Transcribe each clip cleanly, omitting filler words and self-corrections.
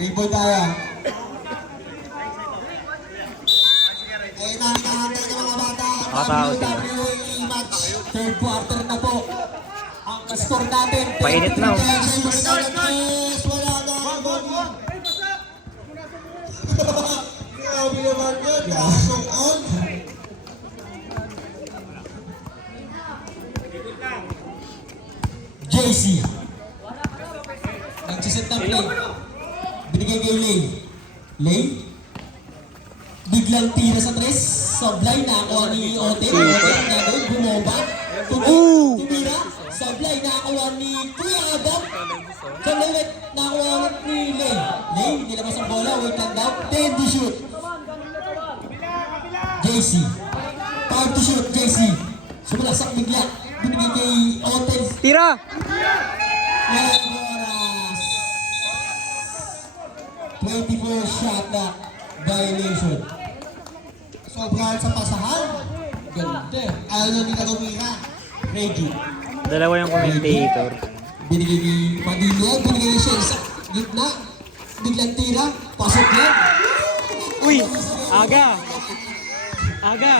Riboy tayo. Ay, nakakantay ng mga bata. WWE match. Third quarter na po. Ang score natin. Painit na. Wala na. Grabe naman yun. Pasok on. JC. Nagsiset ng play. Binigay kay Lane. Lane. Biglang tira sa tres. Sablay na ako ni Oten. Oten na doon. Bumoba. Tumira. Sablay na ako ni Kuya Adam. Kalawit na ako ni Lane. Lane, nilabas ang bola. Wait lang daw. 10 to shoot. JC. Power to shoot. JC. Sumalaksak bigla. Binigay kay Oten. Tira! Oras. 24 shot na violation. Sobrang sa pasahan. Ganda. Ayaw na nila tumira. Ready. Dalawa yung commentator. Binigay ni Padilla. Binigay siya sa gitna. Biglang tira. Pasok yan. Uy! Aga! Aga!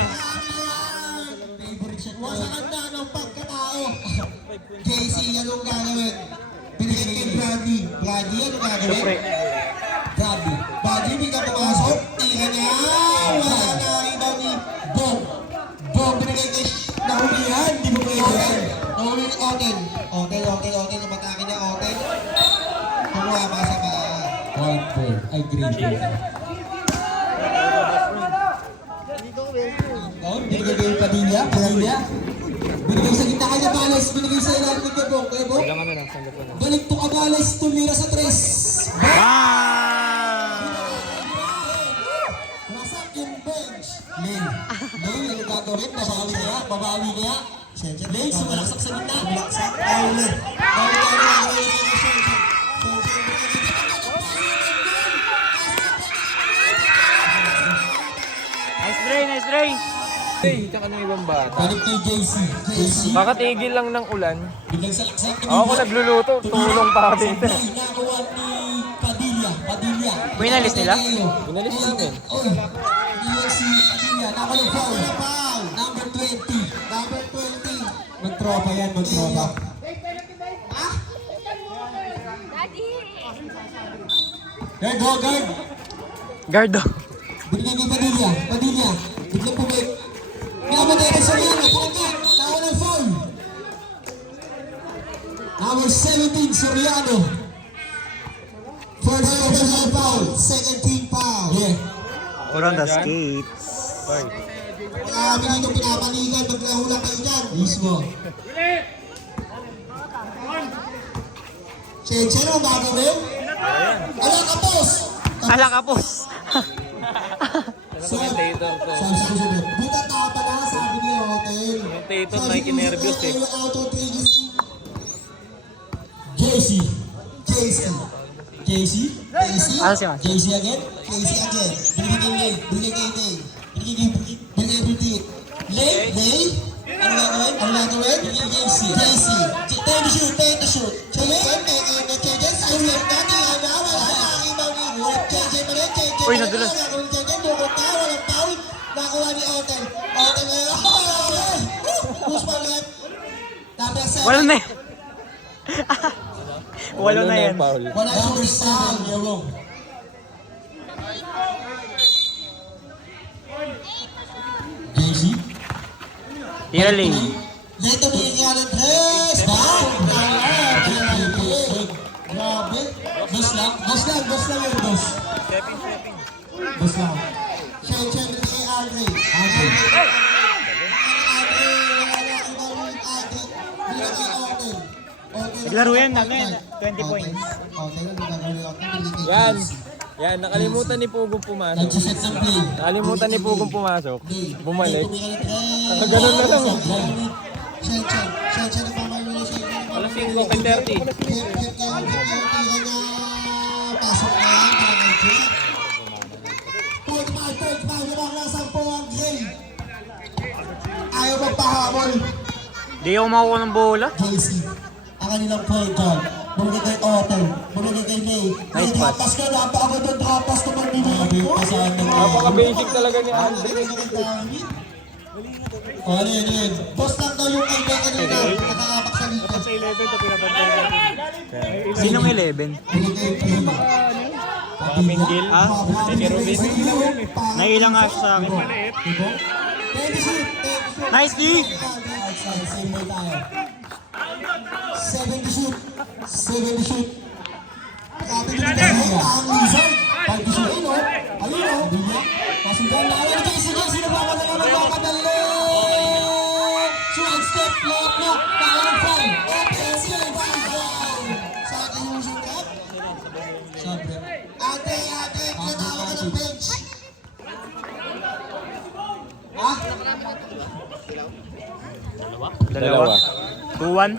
Favorite shot. Wasakan na ng pagkatao. JC, anong gagawin? Binigay kay Brady. Brady, anong gagawin? Siyempre. Brady. Brady, hindi ka pumasok. Tira niya. Wala na ibaw ni Bong. Bong, binigay kay nahulihan. Di mo pwede. Nahuli ni Oten. Oten. Napatake niya Oten. Kumuha pa sa pa. White ball. Ay, green ball. Binigay kay Padilla. Binigay sa gitna kanya Balas. Binigay sa ilalim ni Bong. Kaya Bong. Ilang kami na, sandok ko na. Balik to Abales, tumira sa tres. Wasak yung bench. Lane, yung gagawin, babawi kaya. Lane, sumalaksak sa gitna. Sumalaksak, Paule. Nice try! Hey, tsaka ng ibang bata. Balik kay JC. Baka tigil lang ng ulan. Biglang salaksak. Ako nagluluto, tulong pa kami. Nakakuha ni Padilla. Pinalis nila? Pinalis nila. Oy, iyon si Padilla. Nakalong foul. Number 20. Magtropa yan, magtropa. Guard. Guard daw. Binigyan ni Padilla. Biglang pumik. Namatay na sa Soriano. Pagkat. Nakalong foul. Number 17, Soriano. First personal foul. Second team foul. Yeah. Around the skates. Marami dito pinapaligan. Maglahula kayo dyan. Mismo. Sensya na, bago rin. Alakapos! Commentator ko. Sabi sa susunod. Buta tapa na, sabi ni Hotel. Commentator na ikinervyos eh. JC Ano siya? JC again. Binigay kay Lane. Ano gagawin? Binigay JC. Take the shoot. Uy, nadulas. Nakuha ni Oten. Wala na yan. Wala na yan. Wala yung foul. Yellow. JC. Tira lane. Leto mo yung kaya ng tres. Grabe. Boss lang yun, boss. Boss lang. Siya kay Andre. Naglaro yan namin. 20 points. Yan, nakalimutan ni Pugong pumasok. Nagsiset ng play. Nakalimutan ni Pugong pumasok. Bumalik. Ganun na lang. Siya na pamalo na siya. Alas 5:30. Pasok na yan. Point five. Walang lasang po ang game. Ayaw magpahabol. Di ako makuha ng bola. JC, ang kanilang point guard. Bumigay kay Otter. Bumigay kay May. Nice May pass. drop pass ka. Napakagod ng drop pass naman ni May. Napaka-basic talaga ni Andre. O, ano yun? Boss lang daw yung kay May kanina. Nakakapak sa lito. Sa 11 to pinapantay natin. Sinong 11? Binigay kay Minggil. Sige, Robin. Nailang nga siya sa akin. Nice D! 70 shoot. 70 shoot. Kapit na tayo. Ang lizard. 5 shoot. Ayun o. Ayun o. Pasundan na. Ayun o. Sige. Sino ba ka na magpapadali? One step. Left na. Kaya ng foul. Open. Sila yung foul. Sa akin yung shoot up. Sabre. Ate. Kinawa ka ng bench. Ha? Dalawa. 2-1.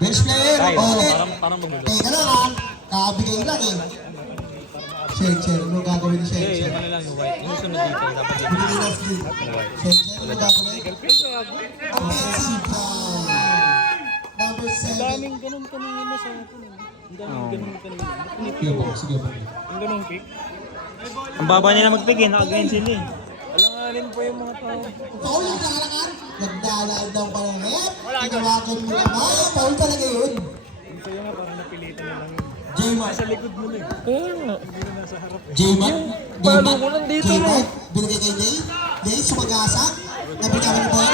Bench player. Okay. Parang magulo. Teka lang ha. Kakabigay lang eh. Share. Ano gagawin ni Share? Ano lang yung white. Yung sunod dito. Dapat dito. Binigay na free. Share. Ano gagawin? Offensive foul. Number 7. Daming ganun kanina sa atin. Ang daming ganun kanina. Sige po. Ang ganun pick. Ang baba nila mag-pick eh. Naka-green sila eh. Alanganin po yung mga tao. Foul yung kalakan. Nagdalaan daw pa ng rep. Tinawagan mo naman. Foul talaga yun. Yung sa'yo nga parang napilitan na lang yun. J-Mart. Sa likod mo na eh. Kaya nga. Hindi na nasa harap. J-Mart. Palo ko lang dito, J-Mart. Binigay kay Day. Day, sumagasak. Nabigyan mo ng bola.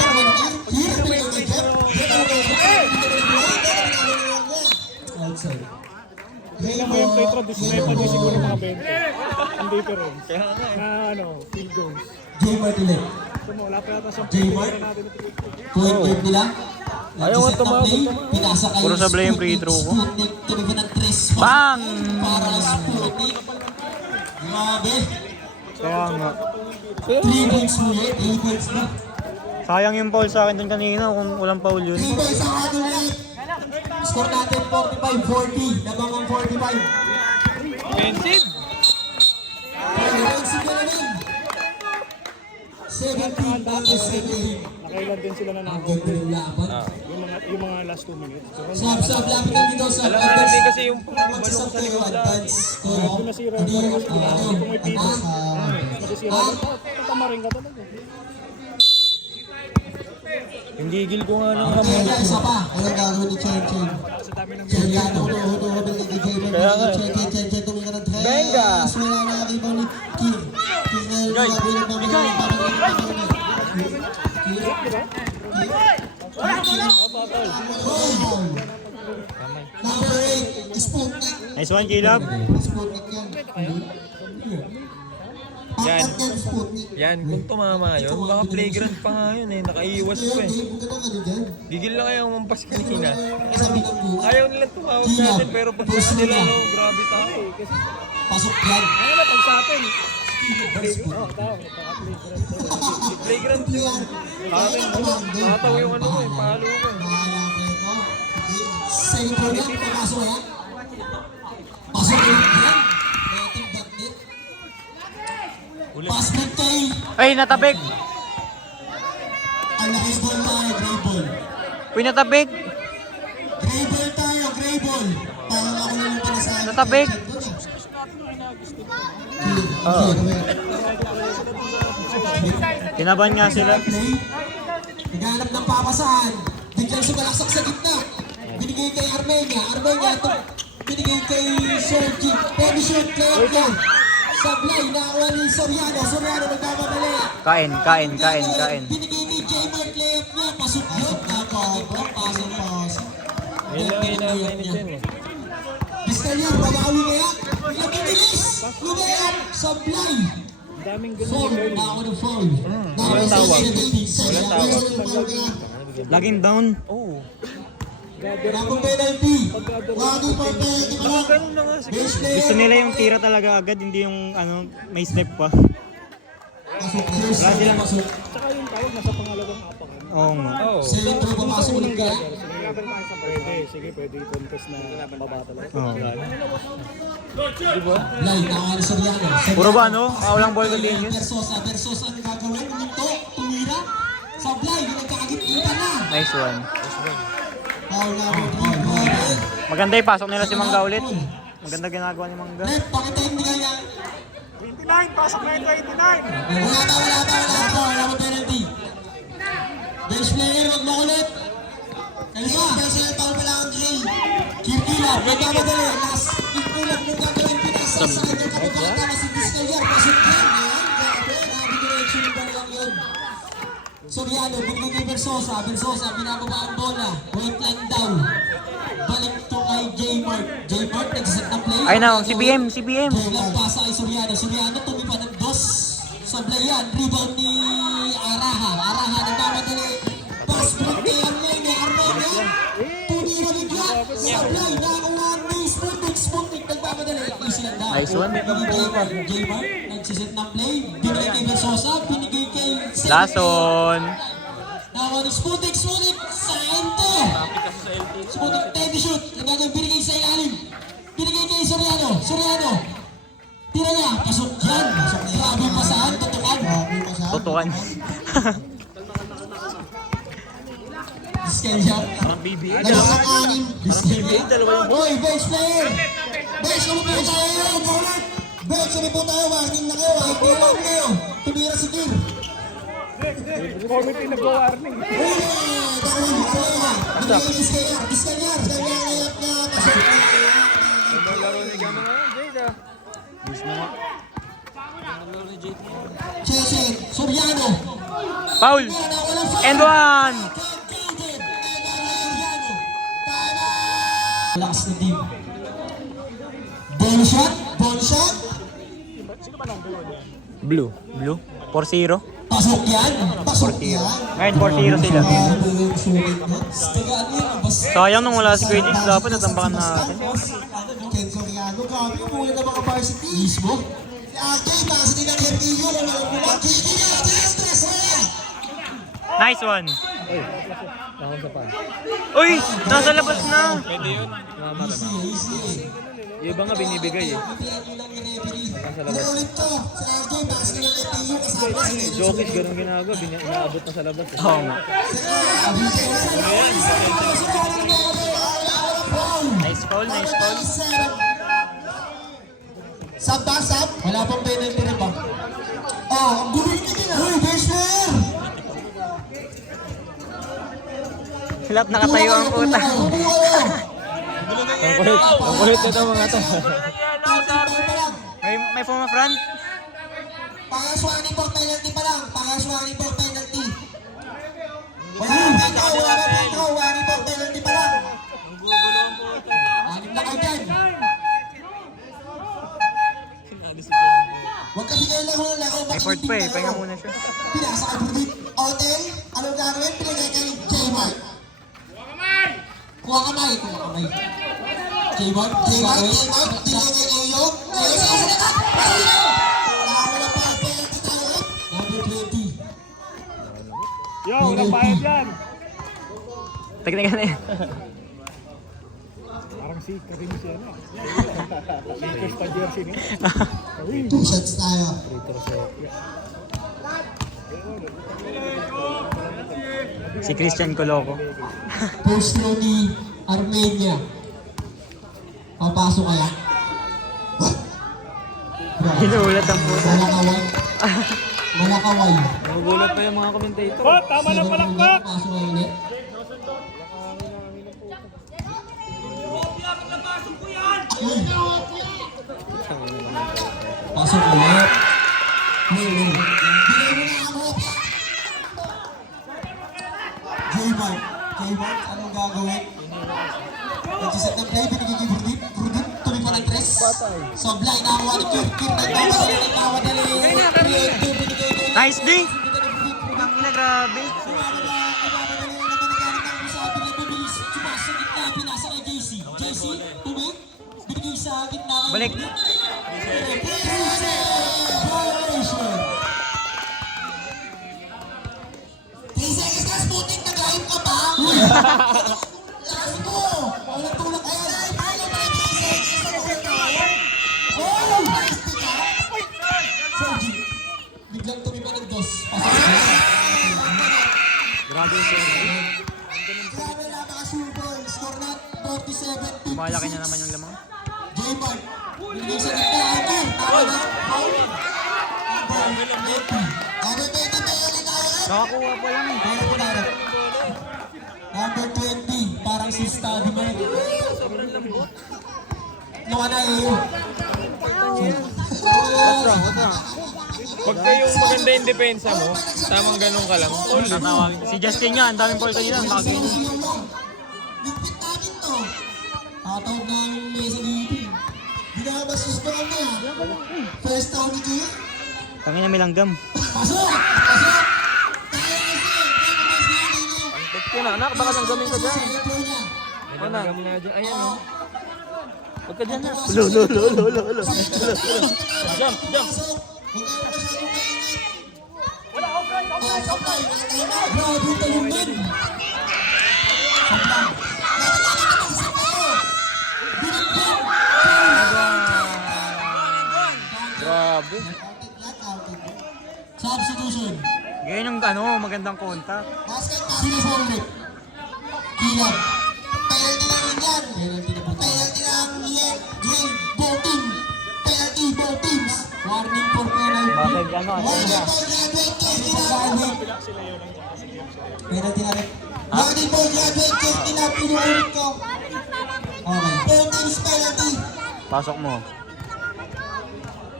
Here, binigay kay Jeff. Outside. Tingnan mo yung play trap, discrepan niya siguro mga 20. Ang difference. Kaya nga eh. Na ano, field goals. J-Mart ulit. Ito mo, wala pa yata sa J-Mart. natin ito. Point guard nila. Ayaw nga tumawag. Pinasa kayo. Puro sablay yung free throw ko. Sputnik. Tumigil ng 3 Bang! para kay Sputnik. Grabe. Kaya nga. 3 points muli. 3 points na. Sayang yung foul sa akin dun kanina kung walang foul yun. 3 points ang ato ulit. Score natin 45-40. Labang ang 45. Offensive. Offensive na rin. 17 versus 17. Nakailan din sila na Ang nakakot. ganda ng laban. Yung mga last 2 minutes. So, Sub, lapit lang dito sa Alam nga hindi kasi yung balong sa Magsasab likod kayo, lang. advance. medyo nasira mo rin kasi dito may pivot. Masisira rin. Tama rin ka talaga. Yung gigil ko nga ng Kaya ramon. na, isa pa. Walang gagawin ni Chen. Sa dami ng Chen, hudo kay Chen. Kaya nga. Chen, tumingin ng tres. Benga! Wala na akibaw ni Kim. Kim na yung gagawin ng babalik. Number 8, Sputnik. Nice one, Caleb. Sputnik yan. Yan. Pangkat yan, Sputnik. Yan, kung tumama yun, baka playground pa nga yun eh. Nakaiwas pa eh. Hindi ka ano dyan. Gigil lang kaya umampas kanina. Sabi ng buhay. Ayaw nilang tumawag natin pero pag sa nila, no, grabe tao. Pasok yan. Ano na pag sa atin? Sputnik. Oo, tao. Playground yun. Nakataw yung ano ko eh, palo ko eh. Center yan, papasok yan. Pasok yan. Dating bakit. Basket kay. Ay, natabig! Ang laking ball tayo, gray ball. Uy, natabig! Gray ball tayo, gray ball. Parang ako na yung panasahan. Natabig. Oo. Kinaban nga sila. Naghanap ng papasahan. Biglang sumalaksak sa gitna. Binigay kay Armenia. Armenia ito. Binigay kay Sergi. Pwede shoot, player niya. Sablay, nakakuha ni Soriano. Soriano nagkamadali. Kain. Binigay kay J-Mart, player niya. Pasok yun. Nakakabang. Pasok. Yun lang yung nakakainis yan eh. Bistalyon, babawi kaya. Nabibilis. Lumayap. Sablay. Ang daming ganun. Foul. Ako ng foul. Walang tawag. Walang tawag. Laging down. Oo. Bagong penalty. Bagong penalty pa lang. Ganun na nga. Bench player. Gusto nila yung tira talaga agad, hindi yung ano, may step pa. Pasok. First time pasok. Tsaka yung tawag nasa pangalawang apakan. Oo nga. Oo. Sentro papasok ulit kaya. Pwede i-contest na baba talaga. Oo. Blay, nakakano Soriano. Puro ba ano? Walang ball continuous? Versosa ang gagawin. Minto, tumira. Sablay, nagkakagit-kita na. Nice one. Foul number 3. Grabe. Maganda yung pasok nila si Mangga ulit. Maganda ginagawa ni Mangga. Rep, pakitain mo kaya. 29, pasok na yung 29. Wala pa penalty. Bench player, wag mo ulit. Kayo ba? Personal foul pala ang Jay. Kirkila, magmamadali. Last, Kirkila, kung gagawin Pinas. Sa kanya kapagkata na si Vizcayar. Pasok yan. Grabe, direction ba lang yun. Soriano, binigay Versosa. Versosa, binababa ang bola. Point lang daw. Balik to kay J-Mart. J-Mart, nagsiset ng play. Ay na, CBM. Biglang pasa kay Soriano. Soriano, tumipad ng dos. Sablayan, rebound ni Araha. Araha, nagmamadali. Pass break ni Armenia. Armenia, tumira bigla. Sablay, nakakuha ni Spuntik. Nagmamadali. Easy lang daw. Nice one. Binigay J-Mart, nagsiset ng play. Binigay kay Versosa. Binigay kay Lason. Nakuha ni Spuntik. Saan to? Spuntik, teddy shoot. Nagagawin, binigay sa ilalim. Binigay kay Soriano. Tira niya. Pasok yan. Grabe yung pasahan. Tutukan. Tutukan. Vizcayar. Parang BBA. Nagkakanin. BBA, dalawa yung Hoy, bench player! Bench, ano po tayo? Paulat! Bench, ano po tayo? Warning na kayo. Warning kayo. Tumira si Kim. Committee nag-warning. Vizcayar. Nayap na. Pasok na. Chesed. Soriano. Foul. And one. Lakas na team. Ball shot. Blue. 4-0. Pasok yan. Ngayon 4-0 sila. Tagaan yun. Basta. Sayang nung wala si Kuya Jigs. Dapat natambakan natin. Ken Soriano, grabe yung mula ng mga varsity. Mismo? Okay, basta din ang Hertillo. Nice one. Uy, nasa labas na. Pwede yun. Easy. Yung iba nga binibigay eh. Ulit to. Sa RJ, basta din ang Hertillo kasama. Jokic, ganun ginagawa. Inaabot na sa labas eh. Oo nga. Nice foul. Sab. Wala pang penalty rin ba? Oh, ang gulit ka din ah. Uy, bench player! Lahat nakatayo ang puta. Ang kulit ito mga to. May forma front. Pangaswani po penalty pa lang. Wala po penalty pa lang. Anim na kayo dyan. Huwag kasi kayo lang laro. Effort pa eh. Pahinga muna siya. Pinasa kay Brudit. Otel, anong gagawin? Pinagay kay J-Mart. Kuha kamay. J-Mart. Pinagay kay Eyog. Wala pa ang penalty tayo. Number 20. Yo, walang bayad yan. Teknika na yan. Parang si Karim siya na. Lakers pa jersey niya. 2 shots tayo. Si Christian Coloco. Post throw ni Armenia. Papasok kaya? Ginuulat ang puta. Malakaway. Nagugulat pa yung mga commentator. Oh, tama ng palakpak! Pasok kaya ulit. Pasok ulit. Bigay mo na ako. J-Mart, anong gagawin? Nagsiset ng play, binigay kay Brudit, tuloy pa ng tres. Sablay, nakakuha ni Kirk, nagmamadali. Nice D! Ang ina, grabe. Pinasa kay JC, tumig, binigay sa gitna. Balik. Putik na gahim ka pa! Lakas mo! Walang tulak ka yan! Oh! Sergi, biglang tumipa ng dos. Grabe yung Sergi. Grabe, napaka-sure balls. 7-15. Malaki na naman yung lamang. J-Mart. Binigay sa gitna. Arthur. Foul. Number 20. Number 20 pa yun ikaw. Nakakuha pa lang eh. Kaya ko narap. Number 20. Parang si Stubby man. Ano ka na iyo? What's wrong? What's wrong? Pagka yung maganda yung depensa mo, tamang ganun ka lang. All. Tatawagin. Si Justin nga, ang daming ball kanina. Nakagay. Ligpit namin to. Tatawag namin may sa gilid. Di na masusubukan na yan. First down ni Kuya. Tangina may langgam. Pasok! Pasok! Kaya kasi! Kaya mas natin nyo. Tek yun anak, baka nanggamin ka dyan. Sa floor niya. Ano na? Ayan o. Huwag ka dyan na. Lo. Jump, jump. Pasok! Huwag kayo masyadong maingat. Oh, supply. Nakatayo na. Grabe talong din. Supply. Nakatayo sa tayo. Binigyan. Grabe. Substitution. Ganyan yung ano, magandang contact. Basket pass. Sino sa ulit? Kilan. Penalty na rin yan. Penalty lang yan. Game. Both team. Penalty. Both teams. Warning for penalty. Bakit ano? Warning for graduate case nila. Penalty na rin. Warning for graduate case nila. Pinuulit ko. Okay. Both teams penalty. Pasok mo.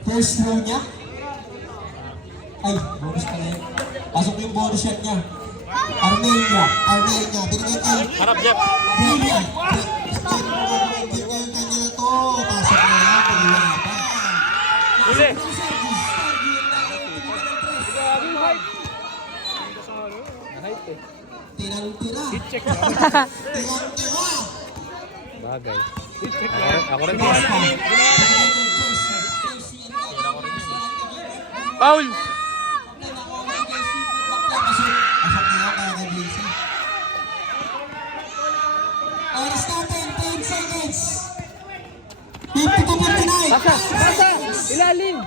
First row niya. Ay, bonus pa na yun. Pasok yung bonus shot niya. Armenia. Binigay kay Harap, Jeff. Armenia. Binigay kanya na to. Pasok na yan. Pag-iwan pa. Uli. Tirang-tira. Check na. Tirang-tira. Bagay. Check na. Ako rin. Binigay kay Chelsea. Foul! Oras natin, 10 seconds. 50 to 59. Basa! Ilalim!